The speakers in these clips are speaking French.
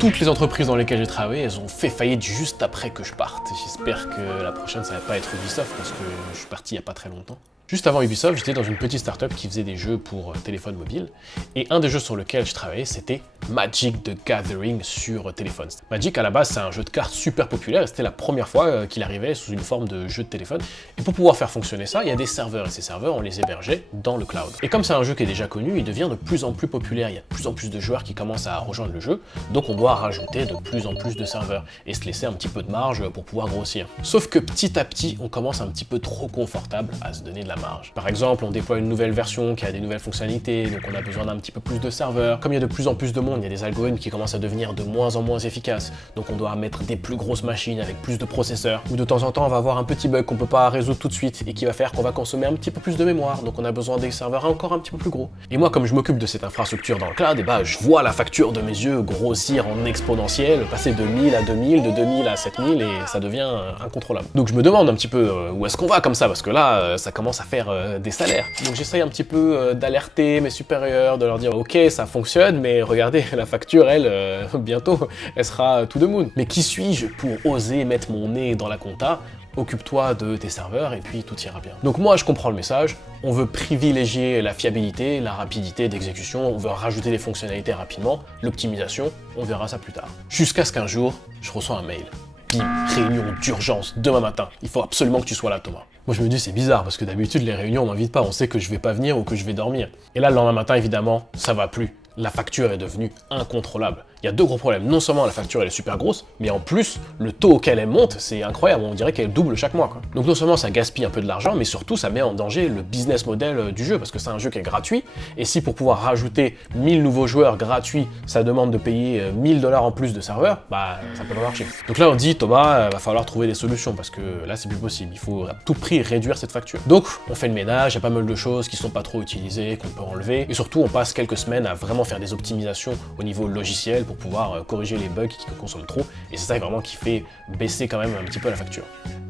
Toutes les entreprises dans lesquelles j'ai travaillé, elles ont fait faillite juste après que je parte. J'espère que la prochaine, ça va pas être Ubisoft, parce que je suis parti il y a pas très longtemps. Juste avant Ubisoft, j'étais dans une petite startup qui faisait des jeux pour téléphone mobile. Et un des jeux sur lequel je travaillais, c'était Magic the Gathering sur téléphone. Magic, à la base, c'est un jeu de cartes super populaire et c'était la première fois qu'il arrivait sous une forme de jeu de téléphone. Et pour pouvoir faire fonctionner ça, il y a des serveurs et ces serveurs, on les hébergeait dans le cloud. Et comme c'est un jeu qui est déjà connu, il devient de plus en plus populaire. Il y a de plus en plus de joueurs qui commencent à rejoindre le jeu. Donc on doit rajouter de plus en plus de serveurs et se laisser un petit peu de marge pour pouvoir grossir. Sauf que petit à petit, on commence un petit peu trop confortable à se donner de la marge. Par exemple, on déploie une nouvelle version qui a des nouvelles fonctionnalités, donc on a besoin d'un petit peu plus de serveurs. Comme il y a de plus en plus de monde, il y a des algorithmes qui commencent à devenir de moins en moins efficaces, donc on doit mettre des plus grosses machines avec plus de processeurs. Ou de temps en temps, on va avoir un petit bug qu'on peut pas résoudre tout de suite et qui va faire qu'on va consommer un petit peu plus de mémoire, donc on a besoin des serveurs encore un petit peu plus gros. Et moi, comme je m'occupe de cette infrastructure dans le cloud, et bah, je vois la facture de mes yeux grossir en exponentiel, passer de 1000 à 2000, de 2000 à 7000 et ça devient incontrôlable. Donc je me demande un petit peu où est-ce qu'on va comme ça, parce que là, ça commence à faire des salaires. Donc j'essaye un petit peu d'alerter mes supérieurs, de leur dire ok, ça fonctionne, mais regardez, la facture, elle, bientôt, elle sera to the moon. Mais qui suis-je pour oser mettre mon nez dans la compta? Occupe-toi de tes serveurs et puis tout ira bien. Donc moi je comprends le message, on veut privilégier la fiabilité, la rapidité d'exécution, on veut rajouter des fonctionnalités rapidement, l'optimisation, on verra ça plus tard. Jusqu'à ce qu'un jour, je reçois un mail. Bim, réunion d'urgence, demain matin, il faut absolument que tu sois là Thomas. Moi je me dis c'est bizarre parce que d'habitude les réunions on m'invite pas, on sait que je vais pas venir ou que je vais dormir. Et là le lendemain matin évidemment, ça va plus. La facture est devenue incontrôlable. Il y a deux gros problèmes. Non seulement la facture elle est super grosse, mais en plus, le taux auquel elle monte, c'est incroyable. On dirait qu'elle double chaque mois, quoi. Donc non seulement ça gaspille un peu de l'argent, mais surtout ça met en danger le business model du jeu, parce que c'est un jeu qui est gratuit. Et si pour pouvoir rajouter 1000 nouveaux joueurs gratuits, ça demande de payer 1000 $ en plus de serveurs, bah ça peut pas marcher. Donc là on dit Thomas, va falloir trouver des solutions, parce que là c'est plus possible. Il faut à tout prix réduire cette facture. Donc on fait le ménage, il y a pas mal de choses qui sont pas trop utilisées, qu'on peut enlever. Et surtout on passe quelques semaines à vraiment faire des optimisations au niveau logiciel pour pouvoir corriger les bugs qui consomment trop, et c'est ça vraiment qui fait baisser quand même un petit peu la facture.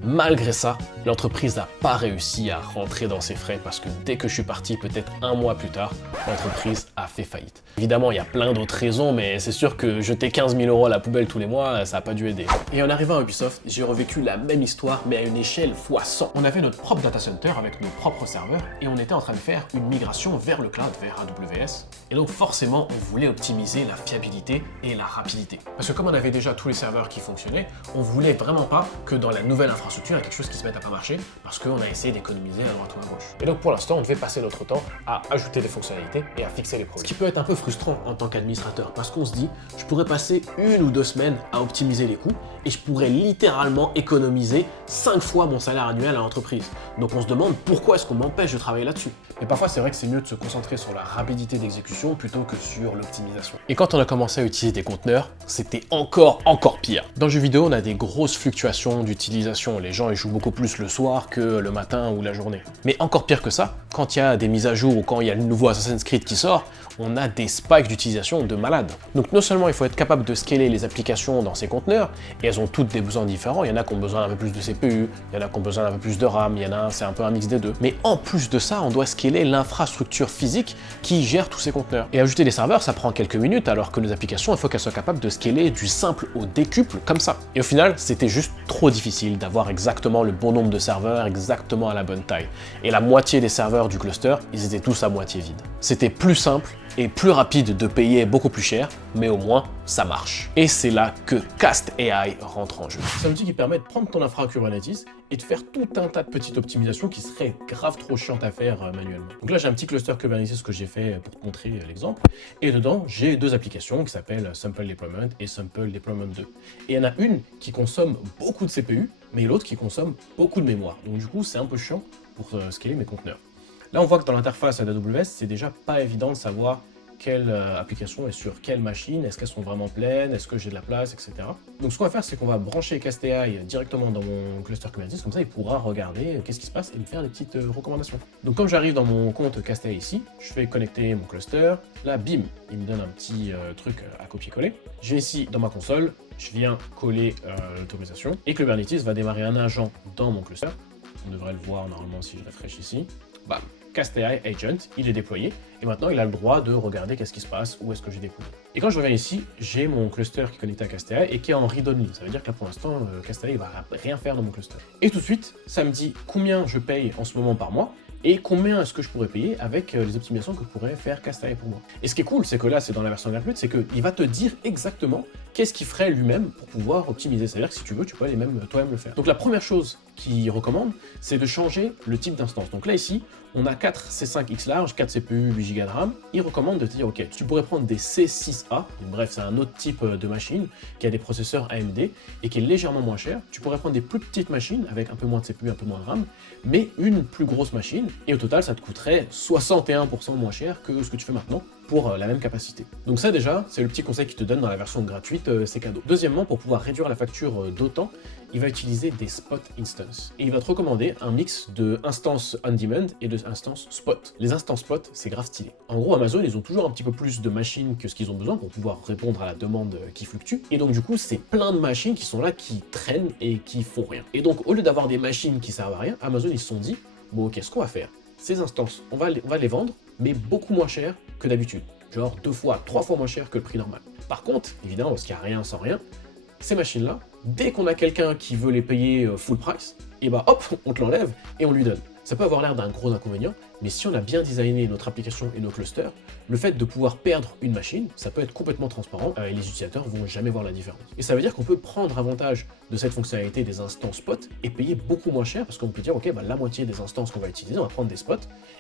Malgré ça, l'entreprise n'a pas réussi à rentrer dans ses frais parce que dès que je suis parti, peut-être un mois plus tard, l'entreprise a fait faillite. Évidemment, il y a plein d'autres raisons, mais c'est sûr que jeter 15 000 € à la poubelle tous les mois, ça n'a pas dû aider. Et en arrivant à Ubisoft, j'ai revécu la même histoire, mais à une échelle x100. On avait notre propre data center avec nos propres serveurs, et on était en train de faire une migration vers le cloud, vers AWS. Et donc forcément, on voulait optimiser la fiabilité et la rapidité. Parce que comme on avait déjà tous les serveurs qui fonctionnaient, on voulait vraiment pas que dans la nouvelle infrastructure, il y a quelque chose qui se mette à pas marcher, parce qu'on a essayé d'économiser à droite ou à gauche. Et donc pour l'instant, on devait passer notre temps à ajouter des fonctionnalités et à fixer les problèmes. Ce qui peut être un peu frustrant en tant qu'administrateur, parce qu'on se dit, je pourrais passer 1 ou 2 semaines à optimiser les coûts, et je pourrais littéralement économiser 5 fois mon salaire annuel à l'entreprise. Donc on se demande pourquoi est-ce qu'on m'empêche de travailler là-dessus. Mais parfois c'est vrai que c'est mieux de se concentrer sur la rapidité d'exécution plutôt que sur l'optimisation. Et quand on a commencé à utiliser des conteneurs, c'était encore pire. Dans le jeu vidéo, on a des grosses fluctuations d'utilisation. Les gens ils jouent beaucoup plus le soir que le matin ou la journée. Mais encore pire que ça, quand il y a des mises à jour ou quand il y a le nouveau Assassin's Creed qui sort, on a des spikes d'utilisation de malades. Donc non seulement il faut être capable de scaler les applications dans ces conteneurs, et elles ont toutes des besoins différents, il y en a qui ont besoin d'un peu plus de CPU, il y en a qui ont besoin d'un peu plus de RAM, il y en a c'est un peu un mix des deux. Mais en plus de ça, on doit scaler l'infrastructure physique qui gère tous ces conteneurs. Et ajouter des serveurs, ça prend quelques minutes, alors que nos applications, il faut qu'elles soient capables de scaler du simple au décuple comme ça. Et au final, c'était juste trop difficile d'avoir exactement le bon nombre de serveurs, exactement à la bonne taille. Et la moitié des serveurs du cluster, ils étaient tous à moitié vides. C'était plus simple et plus rapide de payer beaucoup plus cher, mais au moins, ça marche. Et c'est là que Cast AI rentre en jeu. C'est un outil qui permet de prendre ton infra Kubernetes et de faire tout un tas de petites optimisations qui seraient grave trop chiantes à faire manuellement. Donc là, j'ai un petit cluster Kubernetes que j'ai fait pour te montrer l'exemple. Et dedans, j'ai 2 applications qui s'appellent Sample Deployment et Sample Deployment 2. Et il y en a une qui consomme beaucoup de CPU, mais l'autre qui consomme beaucoup de mémoire. Donc du coup, c'est un peu chiant pour scaler mes conteneurs. Là, on voit que dans l'interface d'AWS, c'est déjà pas évident de savoir quelle application est sur quelle machine, est-ce qu'elles sont vraiment pleines, est-ce que j'ai de la place, etc. Donc ce qu'on va faire, c'est qu'on va brancher Cast AI directement dans mon cluster Kubernetes, comme ça il pourra regarder qu'est-ce qui se passe et me faire des petites recommandations. Donc comme j'arrive dans mon compte Cast AI ici, je fais connecter mon cluster, là bim, il me donne un petit truc à copier-coller. Je vais ici dans ma console, je viens coller l'autorisation, et Kubernetes va démarrer un agent dans mon cluster. On devrait le voir normalement si je rafraîchis ici. Bam. CastAI Agent, il est déployé, et maintenant il a le droit de regarder qu'est-ce qui se passe, où est-ce que j'ai des coulées. Et quand je reviens ici, j'ai mon cluster qui est connecté à CastAI et qui est en read-only. Ça veut dire que là pour l'instant, CastAI va rien faire dans mon cluster. Et tout de suite, ça me dit combien je paye en ce moment par mois, et combien est-ce que je pourrais payer avec les optimisations que pourrait faire CastAI pour moi. Et ce qui est cool, c'est que là, c'est dans la version gratuite, c'est qu'il va te dire exactement qu'est-ce qu'il ferait lui-même pour pouvoir optimiser. C'est-à-dire que si tu veux, tu peux aller même toi-même le faire. Donc la première chose qu'il recommande, c'est de changer le type d'instance. Donc là, ici, on a 4 C5X large, 4 CPU, 8 Go de RAM. Il recommande de te dire, ok, tu pourrais prendre des C6A, bref, c'est un autre type de machine qui a des processeurs AMD et qui est légèrement moins cher. Tu pourrais prendre des plus petites machines avec un peu moins de CPU, un peu moins de RAM, mais une plus grosse machine, et au total, ça te coûterait 61% moins cher que ce que tu fais maintenant pour la même capacité. Donc ça déjà, c'est le petit conseil qu'il te donne dans la version gratuite, c'est cadeau. Deuxièmement, pour pouvoir réduire la facture d'autant, il va utiliser des spot instances. Et il va te recommander un mix de instances on-demand et de instances spot. Les instances spot, c'est grave stylé. En gros, Amazon, ils ont toujours un petit peu plus de machines que ce qu'ils ont besoin pour pouvoir répondre à la demande qui fluctue. Et donc du coup, c'est plein de machines qui sont là, qui traînent et qui font rien. Et donc, au lieu d'avoir des machines qui servent à rien, Amazon, ils se sont dit, bon ok, ce qu'on va faire, ces instances, on va les vendre, mais beaucoup moins cher que d'habitude. Genre 2 fois, 3 fois moins cher que le prix normal. Par contre, évidemment, parce qu'il n'y a rien sans rien, ces machines-là, dès qu'on a quelqu'un qui veut les payer full price, et bah hop, on te l'enlève et on lui donne. Ça peut avoir l'air d'un gros inconvénient, mais si on a bien designé notre application et nos clusters, le fait de pouvoir perdre une machine, ça peut être complètement transparent et les utilisateurs vont jamais voir la différence. Et ça veut dire qu'on peut prendre avantage de cette fonctionnalité des instances spot et payer beaucoup moins cher parce qu'on peut dire ok, bah, la moitié des instances qu'on va utiliser, on va prendre des spots,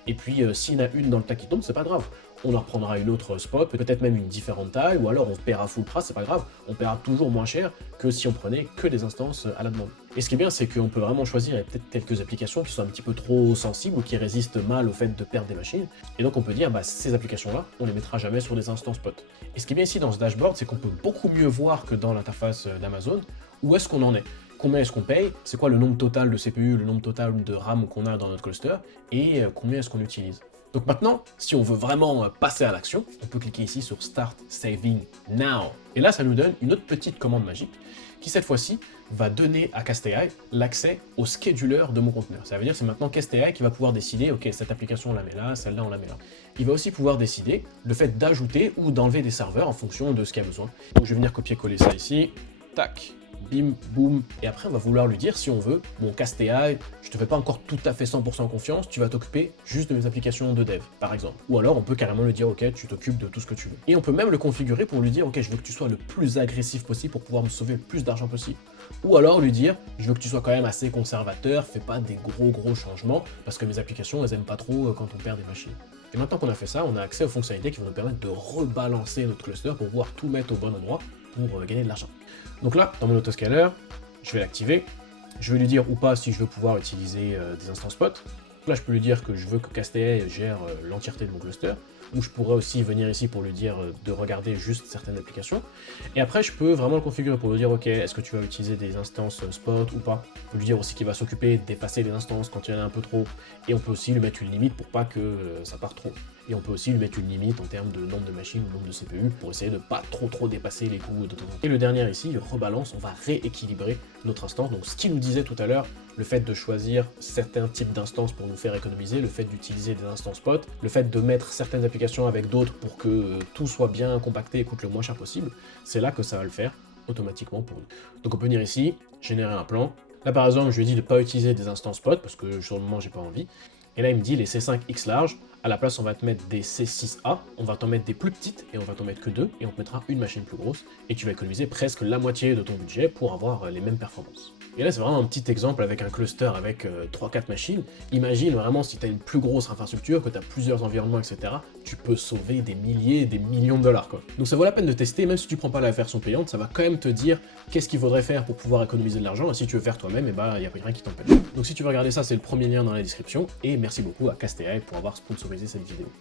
et puis s'il y en a une dans le tas qui tombe, c'est pas grave. On en reprendra une autre spot, peut-être même une différente taille, ou alors on paiera full price, c'est pas grave, on paiera toujours moins cher que si on prenait que des instances à la demande. Et ce qui est bien, c'est qu'on peut vraiment choisir, il y a peut-être quelques applications qui sont un petit peu trop sensibles ou qui résistent mal au fait de perdre des machines, et donc on peut dire, bah, ces applications-là, on les mettra jamais sur des instances spot. Et ce qui est bien ici dans ce dashboard, c'est qu'on peut beaucoup mieux voir que dans l'interface d'Amazon, où est-ce qu'on en est. Combien est-ce qu'on paye, c'est quoi le nombre total de CPU, le nombre total de RAM qu'on a dans notre cluster, et combien est-ce qu'on utilise. Donc maintenant, si on veut vraiment passer à l'action, on peut cliquer ici sur Start Saving Now. Et là, ça nous donne une autre petite commande magique qui, cette fois-ci, va donner à CastAI l'accès au scheduler de mon conteneur. Ça veut dire que c'est maintenant CastAI qui va pouvoir décider, ok, cette application on la met là, celle-là on la met là. Il va aussi pouvoir décider le fait d'ajouter ou d'enlever des serveurs en fonction de ce qu'il y a besoin. Donc je vais venir copier-coller ça ici, tac, bim, boum, et après on va vouloir lui dire si on veut, bon CastAI, je te fais pas encore tout à fait 100% confiance, tu vas t'occuper juste de mes applications de dev, par exemple. Ou alors on peut carrément lui dire, ok, tu t'occupes de tout ce que tu veux. Et on peut même le configurer pour lui dire, ok, je veux que tu sois le plus agressif possible pour pouvoir me sauver le plus d'argent possible. Ou alors lui dire, je veux que tu sois quand même assez conservateur, fais pas des gros changements, parce que mes applications, elles aiment pas trop quand on perd des machines. Et maintenant qu'on a fait ça, on a accès aux fonctionnalités qui vont nous permettre de rebalancer notre cluster pour pouvoir tout mettre au bon endroit pour gagner de l'argent. Donc là, dans mon autoscaler, je vais l'activer. Je vais lui dire ou pas si je veux pouvoir utiliser des instances spot. Là, je peux lui dire que je veux que CastAI gère l'entièreté de mon cluster, ou je pourrais aussi venir ici pour lui dire de regarder juste certaines applications. Et après, je peux vraiment le configurer pour lui dire, ok, est-ce que tu vas utiliser des instances spot ou pas. Je peux lui dire aussi qu'il va s'occuper d'effacer les instances quand il y en a un peu trop, et on peut aussi lui mettre une limite pour pas que ça parte trop. Et on peut aussi lui mettre une limite en termes de nombre de machines ou nombre de CPU pour essayer de pas trop dépasser les coûts de temps en temps. Et le dernier ici, il rebalance, on va rééquilibrer notre instance. Donc ce qu'il nous disait tout à l'heure, le fait de choisir certains types d'instances pour nous faire économiser, le fait d'utiliser des instances spot, le fait de mettre certaines applications avec d'autres pour que tout soit bien compacté et coûte le moins cher possible, c'est là que ça va le faire automatiquement pour nous. Donc on peut venir ici, générer un plan. Là par exemple, je lui dis de ne pas utiliser des instances spot parce que sur le moment j'ai pas envie. Et là il me dit les C5X large, à la place on va te mettre des C6A, on va t'en mettre des plus petites et on va t'en mettre que 2 et on te mettra une machine plus grosse et tu vas économiser presque la moitié de ton budget pour avoir les mêmes performances. Et là c'est vraiment un petit exemple avec un cluster avec 3-4 machines. Imagine vraiment si tu as une plus grosse infrastructure, que tu as plusieurs environnements, etc. Tu peux sauver des milliers, des millions de dollars quoi. Donc ça vaut la peine de tester, même si tu prends pas la version payante, ça va quand même te dire qu'est-ce qu'il faudrait faire pour pouvoir économiser de l'argent, et si tu veux faire toi-même, et bah il n'y a rien qui t'empêche. Donc si tu veux regarder ça, c'est le premier lien dans la description, et merci beaucoup à CastAI pour avoir sponsorisé cette vidéo.